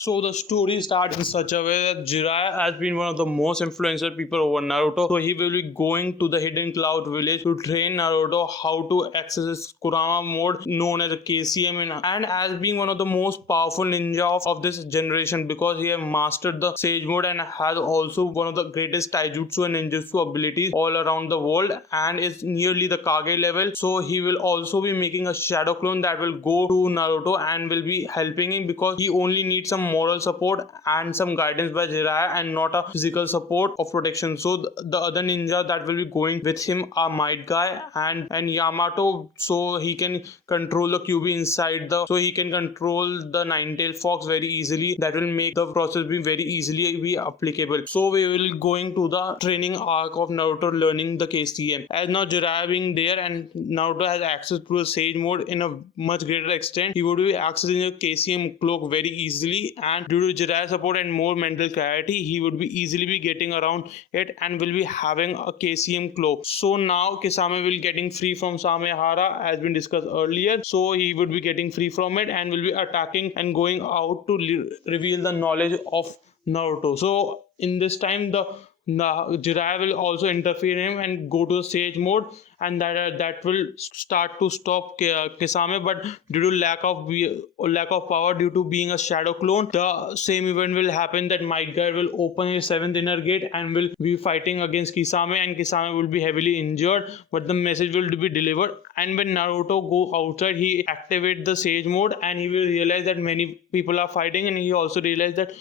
So the story starts in such a way that Jiraiya has been one of the most influential people over Naruto. So he will be going to the Hidden Cloud village to train Naruto how to access his Kurama mode known as a KCM and as being one of the most powerful ninja of this generation because he has mastered the Sage mode and has also one of the greatest taijutsu and ninjutsu abilities all around the world and is nearly the Kage level. So he will also be making a shadow clone that will go to Naruto and will be helping him because he only needs some moral support and some guidance by Jiraiya and not a physical support of protection. So the other ninja that will be going with him are Might Guy and Yamato, so he can control the QB inside the, so he can control the Nine-Tailed Fox very easily. That will make the process be very easily be applicable. So we will going to the training arc of Naruto learning the KCM. As now Jiraiya being there and Naruto has access to a Sage mode in a much greater extent, he would be accessing a KCM cloak very easily, and due to Jiraiya support and more mental clarity, he would be easily be getting around it and will be having a KCM cloak. So now Kisame will getting free from Samehara as been discussed earlier. So he would be getting free from it and will be attacking and going out to reveal the knowledge of Naruto. So in this time Jiraiya will also interfere in him and go to the Sage mode, and that will start to stop Kisame. But due to lack of power due to being a shadow clone, the same event will happen that Might Guy will open his seventh inner gate and will be fighting against Kisame, and Kisame will be heavily injured. But the message will be delivered, and when Naruto go outside, he activate the Sage mode, and he will realize that many people are fighting, and he also realized that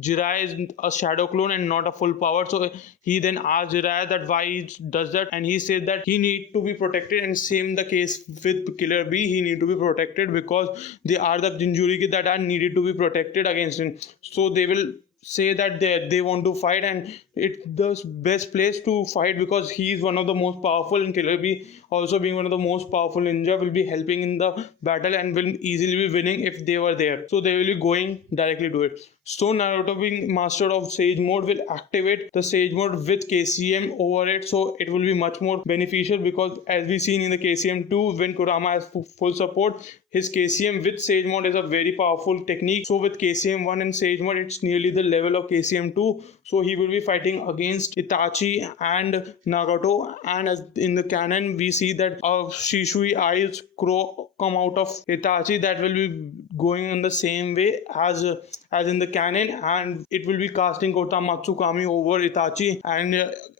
Jiraiya is a shadow clone and not a full power. So he then asked Jiraiya that why he does that, and he said that he need to be protected, and same the case with Killer Bee, he need to be protected because they are the Jinchuriki that are needed to be protected against him. So they will say that they want to fight, and it's the best place to fight because he is one of the most powerful, and Killer Bee also being one of the most powerful ninja will be helping in the battle and will easily be winning if they were there. So they will be going directly to it. So Naruto being master of Sage mode will activate the Sage mode with KCM over it, so it will be much more beneficial because as we seen in the KCM 2 when Kurama has full support, his KCM with Sage mode is a very powerful technique. So with KCM 1 and Sage mode, it's nearly the level of KCM 2. So he will be fighting against Itachi and Nagato, and as in the canon we see that a Shishui eyes crow come out of Itachi that will be going in the same way as in the canon, and it will be casting Kota Matsukami over Itachi, and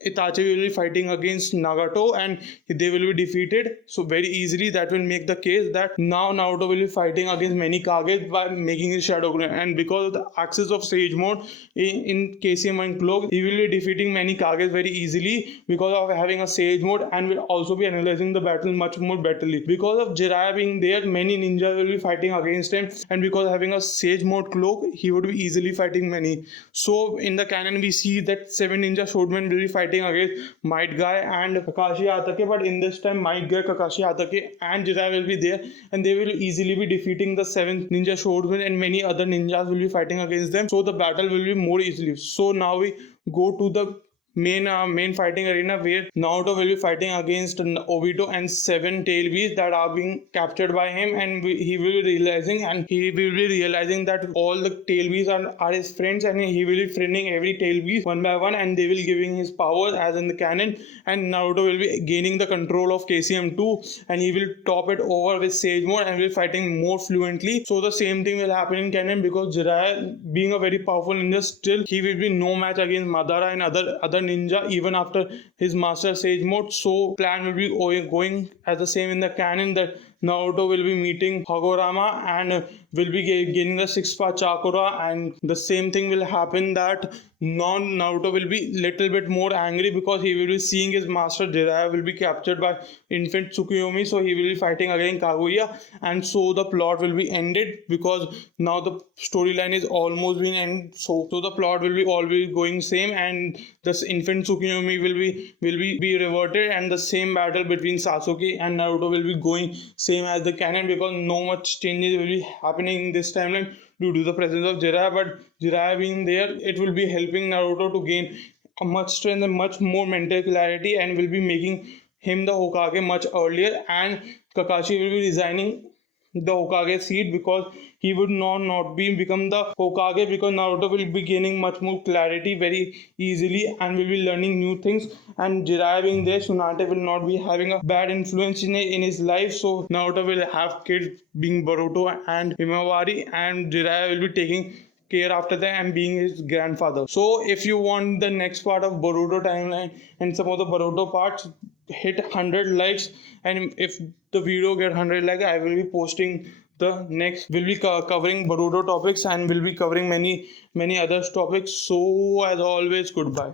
Itachi will be fighting against Nagato and they will be defeated so very easily. That will make the case that now Naruto will be fighting against many Kages by making his shadow clone, and because of the access of Sage mode in KCM and Cloak, he will be defeating many Kages very easily because of having a Sage mode, and will also be analyzing the battle much more betterly. Because of Jiraiya being there, many ninjas will be fighting against him, and because of having a Sage mode Cloak, he would be easily fighting many. So in the canon we see that 7 ninja swordmen will be fighting against Might Guy and Kakashi Hatake, but in this time Might Guy, Kakashi Hatake and Jiraiya will be there, and they will easily be defeating the 7th ninja swordman, and many other ninjas will be fighting against them, so the battle will be more easily. So now we go to the main fighting arena where Naruto will be fighting against Obito and 7 tail beasts that are being captured by him, and he will be realizing that all the tail beasts are his friends, and he will be friending every tail beast one by one, and they will giving his powers as in the canon, and Naruto will be gaining the control of KCM 2, and he will top it over with Sage mode and will be fighting more fluently. So the same thing will happen in canon because Jiraiya being a very powerful ninja, still he will be no match against Madara and other ninja even after his master Sage mode. So plan will be going as the same in the canon that Naruto will be meeting Hagorama and will be gaining the 6 part chakra, and the same thing will happen that Naruto will be little bit more angry because he will be seeing his master Jiraiya will be captured by infant Tsukuyomi, so he will be fighting against Kaguya, and so the plot will be ended because now the storyline is almost being ended. So the plot will be always going same, and this infant Tsukuyomi will be reverted, and the same battle between Sasuke and Naruto will be going same as the canon because no much changes will be happening in this timeline due to the presence of Jiraiya. But Jiraiya being there, it will be helping Naruto to gain a much strength and much more mental clarity, and will be making him the Hokage much earlier, and Kakashi will be resigning the Hokage seat, because he would not be become the Hokage, because Naruto will be gaining much more clarity very easily and will be learning new things. And Jiraiya being there, Tsunade will not be having a bad influence in his life. So Naruto will have kids being Boruto and Himawari, and Jiraiya will be taking care after that and being his grandfather. So if you want the next part of Boruto timeline and some of the Boruto parts, hit 100 likes, and if the video get 100 likes, I will be posting the next, will be covering Boruto topics, and will be covering many other topics. So as always, goodbye.